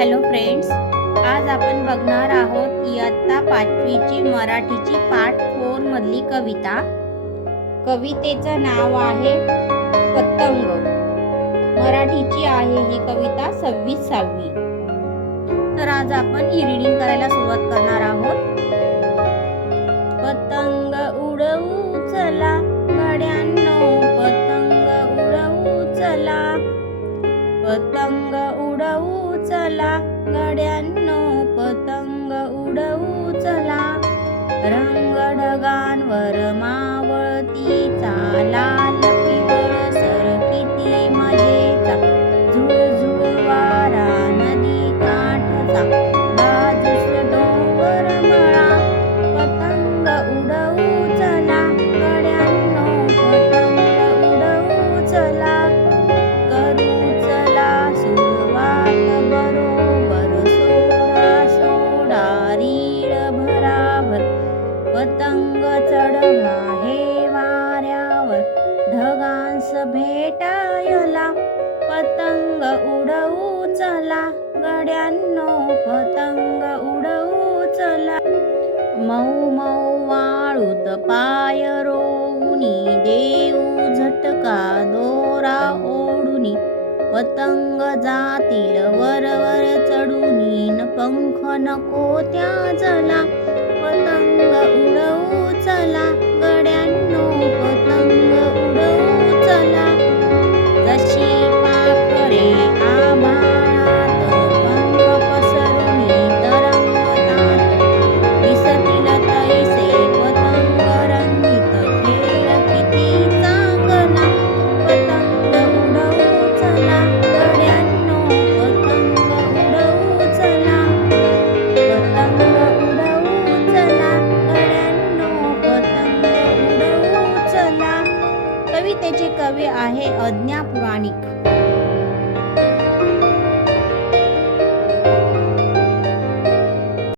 Hello friends, आज आपण बघणार आहोत इयत्ता 5वीची मराठीची पाठ 4 मधली कविता। कवितेचं नाव आहे पतंग। मराठीची आहे ही कविता 26वी। तर आज आपण ही रीडिंग करायला सुरुवात करणार आहोत। पतंग उडवू चला गड्यांनो, पतंग उडवू चला, पतंग उडवू चला गड्यांनो, पतंग उडवू चला। रंग ढगांवर मावळतीचा, लाल पिवळ सर किती मजेचा, झुळझुळ वारा नदी काठचा, बाजूस डोंगर मळा, पतंग उडवू चला गड्यांनो, पतंग उडवू चला। करू चला सुरुवात बरोबर, सोडा सोडा रीळ भराभर, पतंग चढवा हे वाऱ्यावर, ढगांस भेटायला, पतंग उडवू चला गड्यांनो, पतंग उडवू चला। मऊ मऊ वाळूत पाय रोवुनी, देऊ झटका दोरा ओढुनी, पतंग जातील वरवर चढुनी, न पंख नको त्या जला, पतंग उडवू चला गड्यांनो, पतंग उडवू चला। जशी पाखरे आभाळात पंख पसरुनी तरंगतात, दिसतील तैसे पतंग रंगीत, खेळ किती चांगला, पतंग उडवू चला गड्यांनो, पतंग उडवू चला, पतंग उडवू चला गड्यांनो, पतंग उडवू चला। कवितेचे कवी आहे अज्ञा पुराणिक।